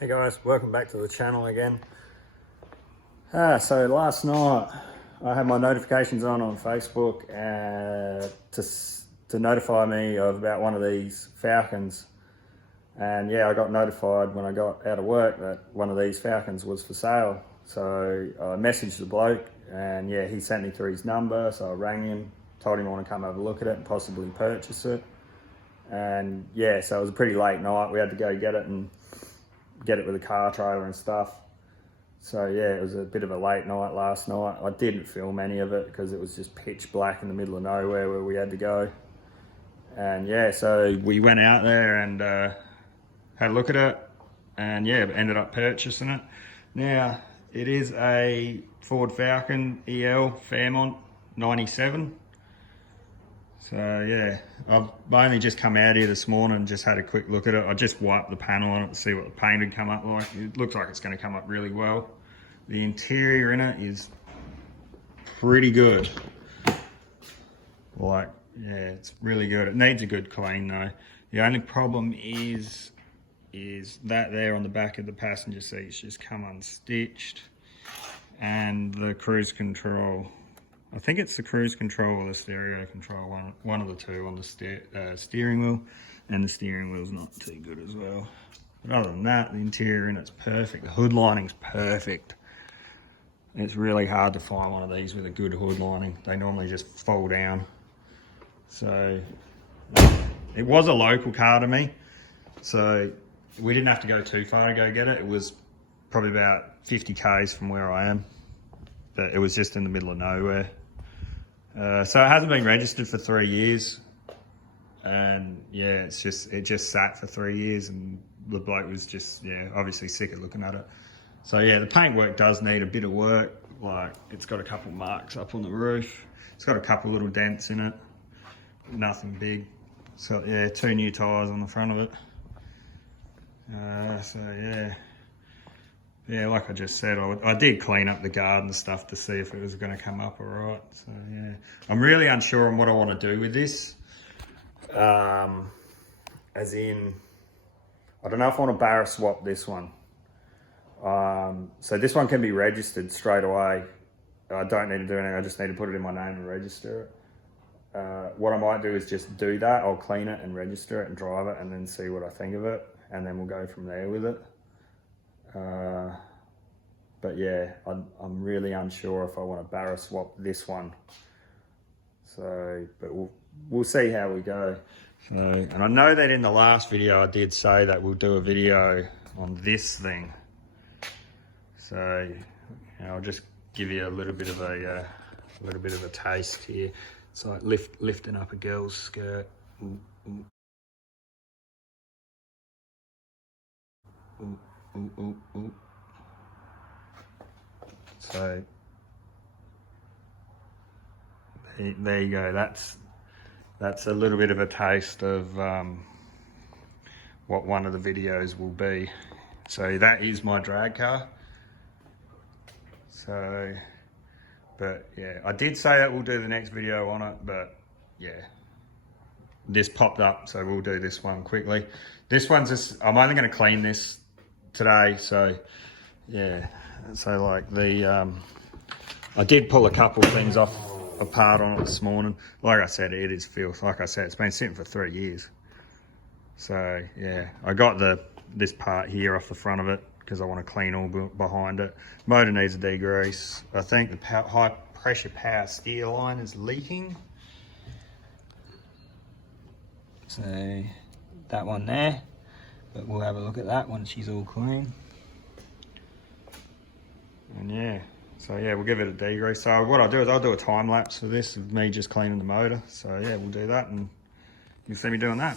Hey guys, welcome back to the channel again. So last night I had my notifications on Facebook to notify me of about one of these Falcons. And yeah, I got notified when I got out of work that one of these Falcons was for sale. So I messaged the bloke and yeah, he sent me through his number. So I rang him, told him I want to come have a look at it and possibly purchase it. And yeah, so it was a pretty late night. We had to go get it with a car trailer and stuff. So yeah, it was a bit of a late night last night. I didn't film any of it because it was just pitch black in the middle of nowhere where we had to go. And yeah, so we went out there and had a look at it, and yeah, ended up purchasing it. Now, it is a Ford Falcon EL Fairmont 97. So yeah, I've only just come out here this morning and just had a quick look at it. I just wiped the panel on it to see what the paint had come up like. It looks like it's going to come up really well. The interior in it is pretty good. Like, yeah, it's really good. It needs a good clean though. The only problem is that there on the back of the passenger seat's just come unstitched, and the cruise control, I think it's the cruise control or the stereo control, one of the two on the steering wheel, and the steering wheel's not too good as well. But other than that, the interior in it's perfect. The hood lining's perfect. It's really hard to find one of these with a good hood lining. They normally just fall down. So it was a local car to me, so we didn't have to go too far to go get it. It was probably about 50 k's from where I am, but it was just in the middle of nowhere. So it hasn't been registered for 3 years, and yeah, it just sat for 3 years, and the bloke was just, yeah, obviously sick of looking at it. So yeah, the paintwork does need a bit of work. Like, it's got a couple marks up on the roof. It's got a couple little dents in it, nothing big. So yeah, 2 new tyres on the front of it. So yeah. Yeah, like I just said, I did clean up the garden stuff to see if it was going to come up all right. So yeah, I'm really unsure on what I want to do with this. As in, I don't know if I want to Barra swap this one. So this one can be registered straight away. I don't need to do anything. I just need to put it in my name and register it. What I might do is just do that. I'll clean it and register it and drive it, and then see what I think of it, and then we'll go from there with it. But yeah, I'm really unsure if I want to Barra swap this one. So, but we'll see how we go. So, and I know that in the last video I did say that we'll do a video on this thing. So, you know, I'll just give you a little bit of a taste here. It's like lifting up a girl's skirt. Ooh, ooh. Ooh, ooh, ooh, ooh. So there you go. That's a little bit of a taste of what one of the videos will be. So that is my drag car. So, but yeah, I did say that we'll do the next video on it, but yeah, this popped up, so we'll do this one quickly. This one's just, I'm only going to clean this today, so yeah. So like I did pull a couple things apart on it this morning. Like I said, it is filth. Like I said, it's been sitting for 3 years. So yeah, I got this part here off the front of it because I want to clean all behind it. Motor needs a degrease. I think the high pressure power steer line is leaking. So that one there, but we'll have a look at that once she's all clean. And yeah, so yeah, we'll give it a degrease. So what I'll do is I'll do a time lapse for this of me just cleaning the motor. So yeah, we'll do that, and you'll see me doing that.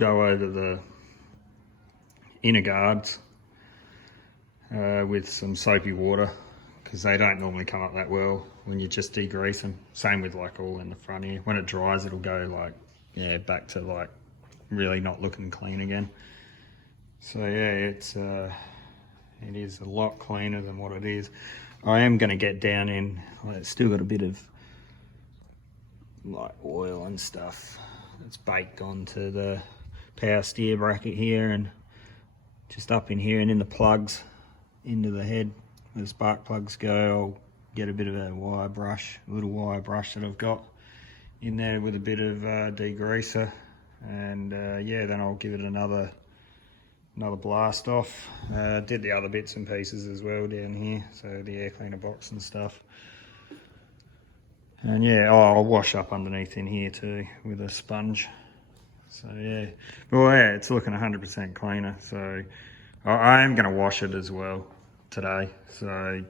go over the inner guards with some soapy water, because they don't normally come up that well when you just degrease them. Same with like all in the front here. When it dries, it'll go like, yeah, back to like really not looking clean again. So yeah, it is a lot cleaner than what it is. I am going to get down in, well, it's still got a bit of like oil and stuff that's baked onto the power steer bracket here, and just up in here and in the plugs into the head where the spark plugs go. I'll get a bit of a wire brush, a little wire brush that I've got in there with a bit of degreaser, and yeah, then I'll give it another blast off. Did the other bits and pieces as well down here, so the air cleaner box and stuff. And yeah, I'll wash up underneath in here too with a sponge. So yeah, well yeah, it's looking 100% cleaner. So I am going to wash it as well today. So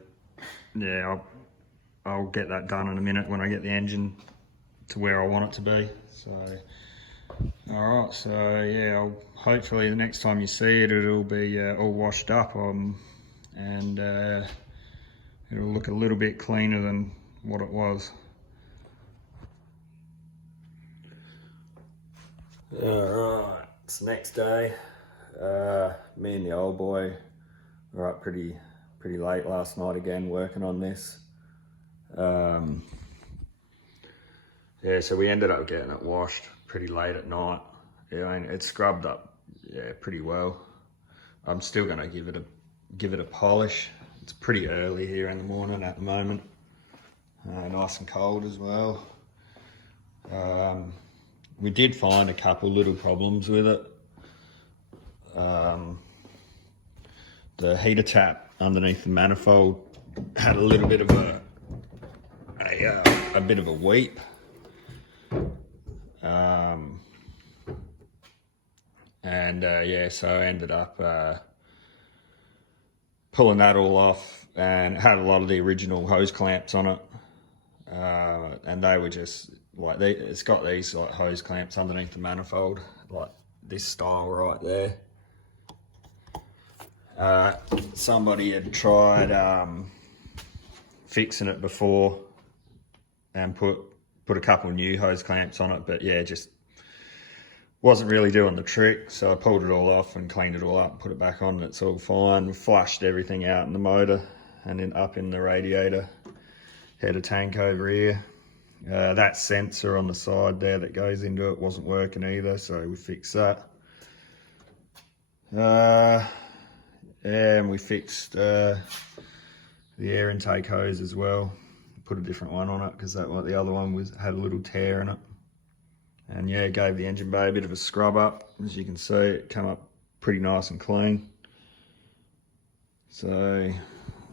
yeah, I'll get that done in a minute when I get the engine to where I want it to be. So all right, so yeah, hopefully the next time you see it, it'll be all washed up and it'll look a little bit cleaner than what it was. Alright, it's next day. Me and the old boy were up pretty late last night again working on this. Yeah, so we ended up getting it washed pretty late at night. Yeah, it's scrubbed up, yeah, pretty well. I'm still gonna give it a polish. It's pretty early here in the morning at the moment. Nice and cold as well. We did find a couple little problems with it. The heater tap underneath the manifold had a little bit of a bit of a weep. Yeah, so I ended up pulling that all off, and it had a lot of the original hose clamps on it, and they were just like, it's got these like hose clamps underneath the manifold, like this style right there. Somebody had tried fixing it before and put a couple new hose clamps on it, but yeah, just wasn't really doing the trick. So I pulled it all off and cleaned it all up, put it back on, and it's all fine. Flushed everything out in the motor and then up in the radiator header tank over here. That sensor on the side there that goes into it wasn't working either, so we fixed that. And we fixed the air intake hose as well. Put a different one on it because that one, the other one had a little tear in it. And yeah, gave the engine bay a bit of a scrub up. As you can see, it came up pretty nice and clean. So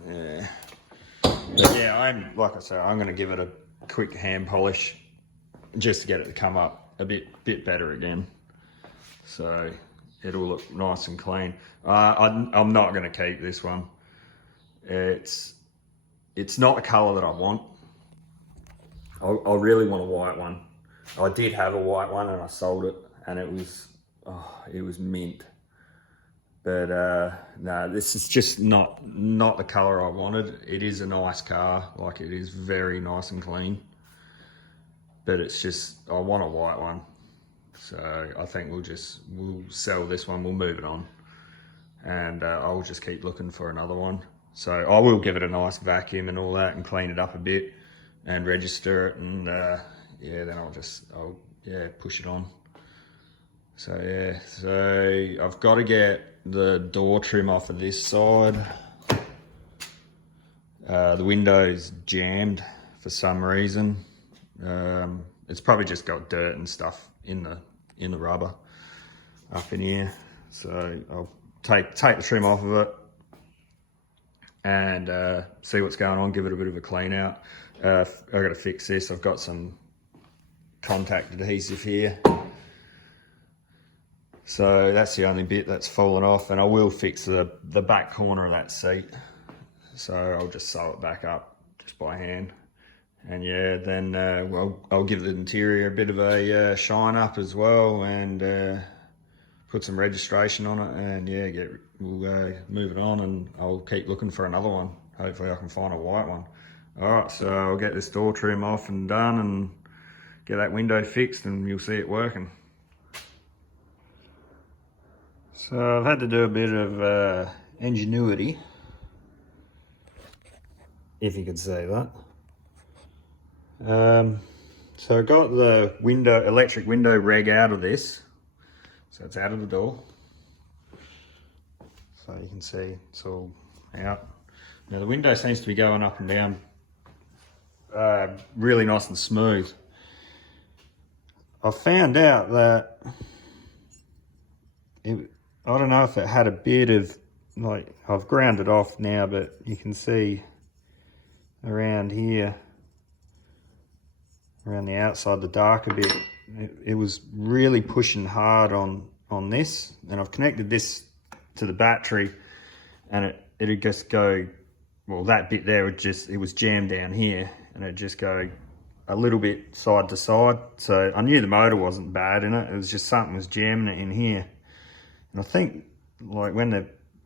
yeah, but yeah, like I say, I'm going to give it a quick hand polish just to get it to come up a bit better again. So it'll look nice and clean. I'm not going to keep this one. It's not the colour that I want. I really want a white one. I did have a white one and I sold it, and it was mint. But no, this is just not the colour I wanted. It is a nice car, like it is very nice and clean. But it's just, I want a white one. So I think we'll sell this one, we'll move it on. And I'll just keep looking for another one. So I will give it a nice vacuum and all that and clean it up a bit and register it, and yeah, then I'll push it on. So yeah, so I've got to get the door trim off of this side. The window's jammed for some reason. It's probably just got dirt and stuff in the rubber up in here. So I'll take the trim off of it and see what's going on, give it a bit of a clean out. I've got to fix this. I've got some contact adhesive here. So that's the only bit that's fallen off, and I will fix the back corner of that seat. So I'll just sew it back up just by hand. And yeah, then I'll give the interior a bit of a shine up as well, and put some registration on it, and yeah, we'll go move it on, and I'll keep looking for another one. Hopefully I can find a white one. All right, so I'll get this door trim off and done and get that window fixed, and you'll see it working. So I've had to do a bit of ingenuity, if you could say that. So I got the electric window reg out of this. So it's out of the door. So you can see it's all out. Now the window seems to be going up and down really nice and smooth. I found out that I don't know if it had a bit of, like, I've ground it off now, but you can see around here, around the outside, the darker bit, it was really pushing hard on this, and I've connected this to the battery, and it'd just go, well, that bit there it was jammed down here, and it'd just go a little bit side to side. So I knew the motor wasn't bad in it. It was just something was jamming it in here. And I think, like, when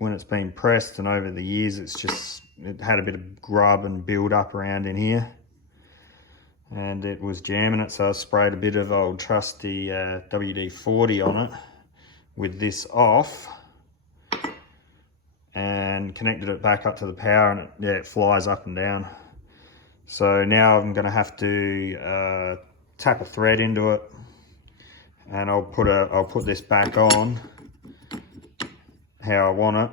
it's been pressed and over the years, it had a bit of grub and build up around in here, and it was jamming it. So I sprayed a bit of old trusty WD-40 on it with this off, and connected it back up to the power, and it flies up and down. So now I'm going to have to tap a thread into it, and I'll put this back on how I want it,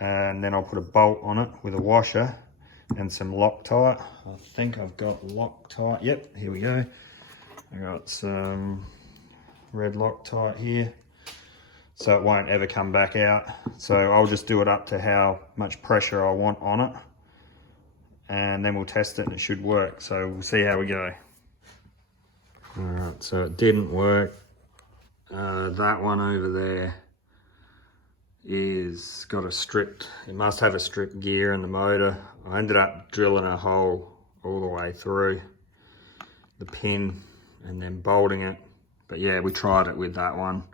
and then I'll put a bolt on it with a washer and some Loctite. I think I've got Loctite. Yep, here we go. I got some red Loctite here, so it won't ever come back out. So I'll just do it up to how much pressure I want on it, and then we'll test it, and it should work. So we'll see how we go. All right, so it didn't work. That one over there is got it must have a stripped gear in the motor. I ended up drilling a hole all the way through the pin and then bolting it. But yeah, we tried it with that one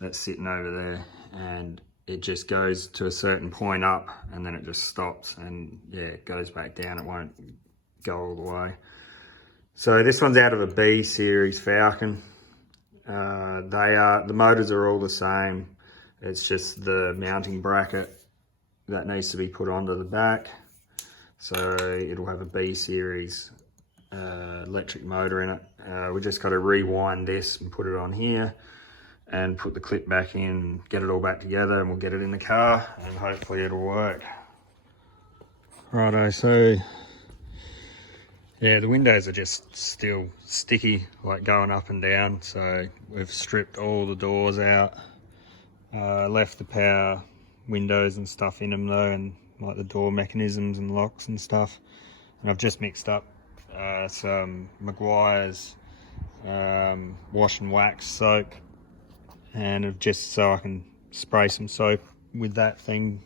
that's sitting over there, and it just goes to a certain point up, and then it just stops, and yeah, it goes back down. It won't go all the way. So this one's out of a B series Falcon. The motors are all the same. It's just the mounting bracket that needs to be put onto the back. So it'll have a B series electric motor in it. We just got to rewind this and put it on here, and put the clip back in, get it all back together, and we'll get it in the car, and hopefully it'll work. Righto, so yeah, the windows are just still sticky, like going up and down. So we've stripped all the doors out, left the power windows and stuff in them though, and like the door mechanisms and locks and stuff. And I've just mixed up some Maguire's wash and wax soap, and just so I can spray some soap with that thing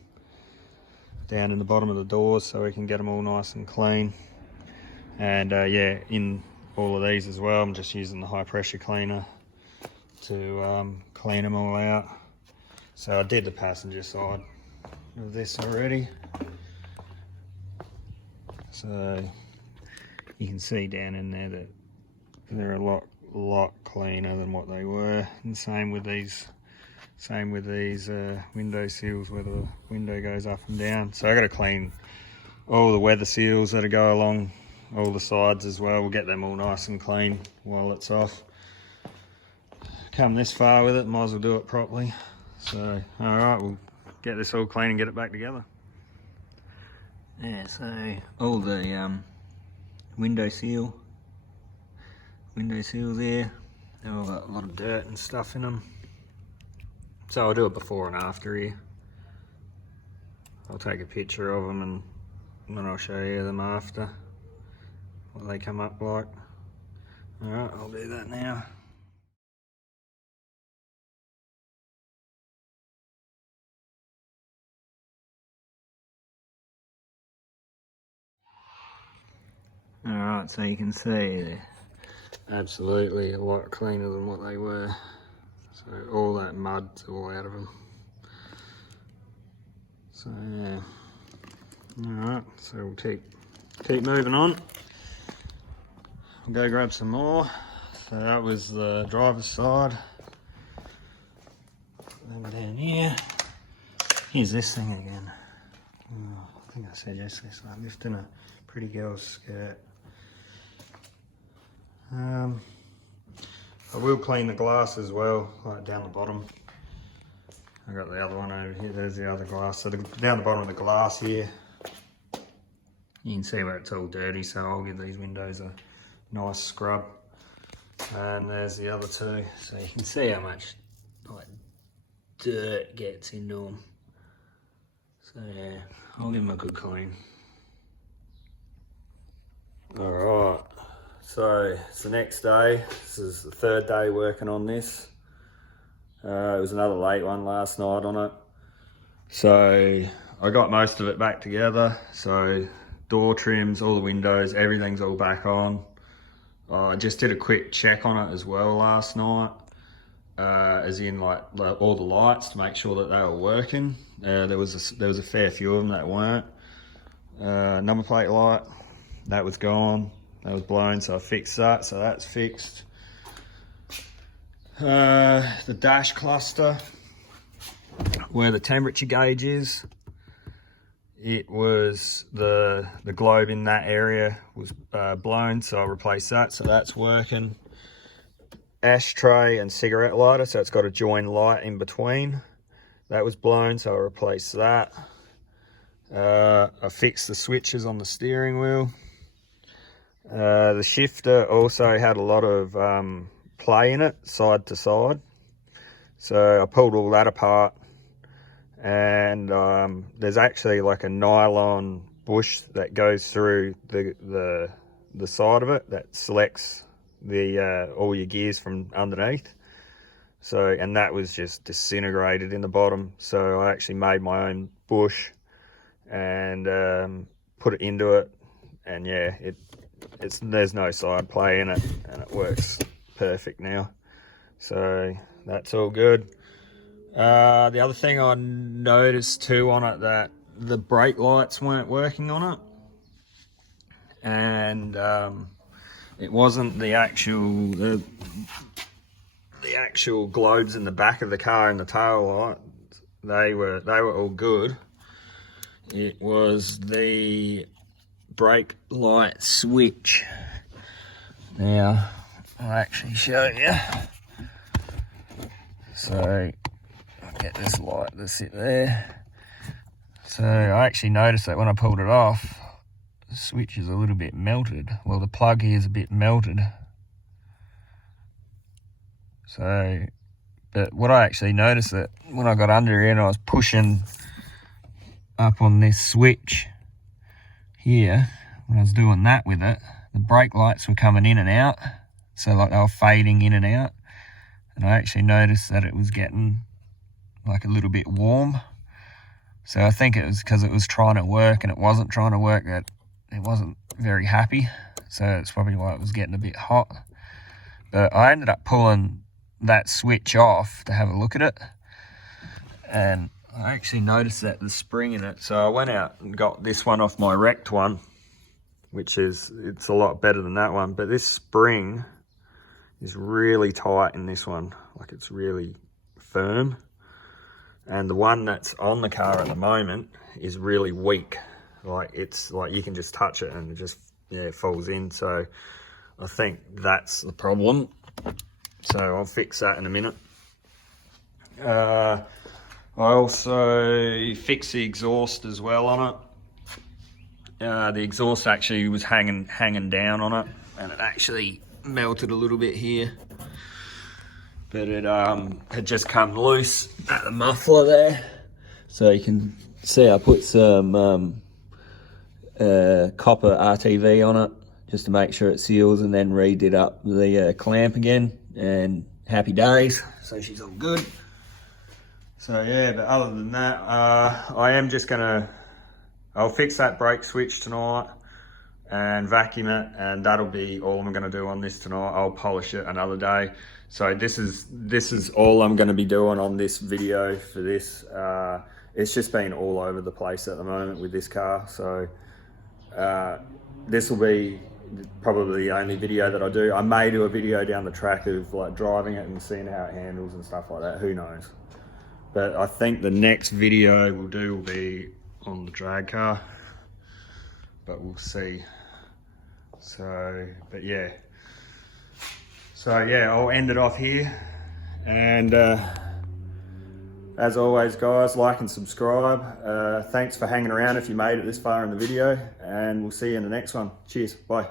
down in the bottom of the doors, so we can get them all nice and clean. And yeah, in all of these as well, I'm just using the high pressure cleaner to clean them all out. So I did the passenger side of this already, so you can see down in there that they're a lot cleaner than what they were. And same with these window seals where the window goes up and down. So I got to clean all the weather seals that go along all the sides as well. We'll get them all nice and clean while it's off. Come this far with it, might as well do it properly. So all right, we'll get this all clean and get it back together. Yeah, so all the window seals there, they've all got a lot of dirt and stuff in them. So I'll do it before and after here. I'll take a picture of them, and then I'll show you them after, what they come up like. All right, I'll do that now. All right, so you can see they're absolutely a lot cleaner than what they were. So all that mud's all out of them. So yeah. Alright, so we'll keep moving on. We'll go grab some more. So that was the driver's side. Then down here, here's this thing again. Oh, I think I said yesterday, so I'm lifting a pretty girl's skirt. I will clean the glass as well, like down the bottom. I got the other one over here, there's the other glass. So down the bottom of the glass here, you can see where it's all dirty, so I'll give these windows a nice scrub. And there's the other two, so you can see how much like dirt gets into them. So yeah, I'll give them a good clean. Alright, so it's the next day. This is the third day working on this. It was another late one last night on it. So I got most of it back together. So door trims, all the windows, everything's all back on. I just did a quick check on it as well last night. As in like all the lights to make sure that they were working. There was a fair few of them that weren't. Number plate light, that was gone. That was blown, so I fixed that. So that's fixed. The dash cluster, where the temperature gauge is, it was the globe in that area was blown, so I replaced that. So that's working. Ashtray and cigarette lighter, so it's got a joined light in between. That was blown, so I replaced that. I fixed the switches on the steering wheel. The shifter also had a lot of play in it, side to side. So I pulled all that apart, and there's actually like a nylon bush that goes through the side of it that selects the all your gears from underneath. So, and that was just disintegrated in the bottom. So I actually made my own bush and put it into it, and yeah, there's no side play in it, and it works perfect now. So that's all good. The other thing I noticed too on it, that the brake lights weren't working on it, and it wasn't the actual globes in the back of the car and the tail light. They were all good. It was the brake light switch. Now I'll actually show you. So I'll get this light to sit there. So I actually noticed that when I pulled it off, the switch is a little bit melted. Well, the plug here is a bit melted. So, but what I actually noticed, that when I got under here and I was pushing up on this switch here, when I was doing that with it, the brake lights were coming in and out. So like they were fading in and out. And I actually noticed that it was getting like a little bit warm. So I think it was because it was trying to work and it wasn't trying to work, that it wasn't very happy. So it's probably why it was getting a bit hot. But I ended up pulling that switch off to have a look at it. And I actually noticed that the spring in it. So I went out and got this one off my wrecked one, it's a lot better than that one. But this spring is really tight in this one. Like it's really firm. And the one that's on the car at the moment is really weak. Like it's like you can just touch it and it just, yeah, it falls in. So I think that's the problem. So I'll fix that in a minute. I also fixed the exhaust as well on it. The exhaust actually was hanging down on it, and it actually melted a little bit here. But it had just come loose at the muffler there. So you can see I put some copper RTV on it just to make sure it seals, and then redid up the clamp again, and happy days. So she's all good. So yeah, but other than that, I am just I'll fix that brake switch tonight. and vacuum it, and that'll be all I'm going to do on this tonight. I'll polish it another day. So this is all I'm going to be doing on this video for this. It's just been all over the place at the moment with this car, so this will be probably the only video that I do. I may do a video down the track of like driving it and seeing how it handles and stuff like that, who knows. But I think the next video we'll do will be on the drag car, but we'll see. So, but yeah. So yeah, I'll end it off here. And as always, guys, like and subscribe. Thanks for hanging around if you made it this far in the video, and we'll see you in the next one. Cheers, bye.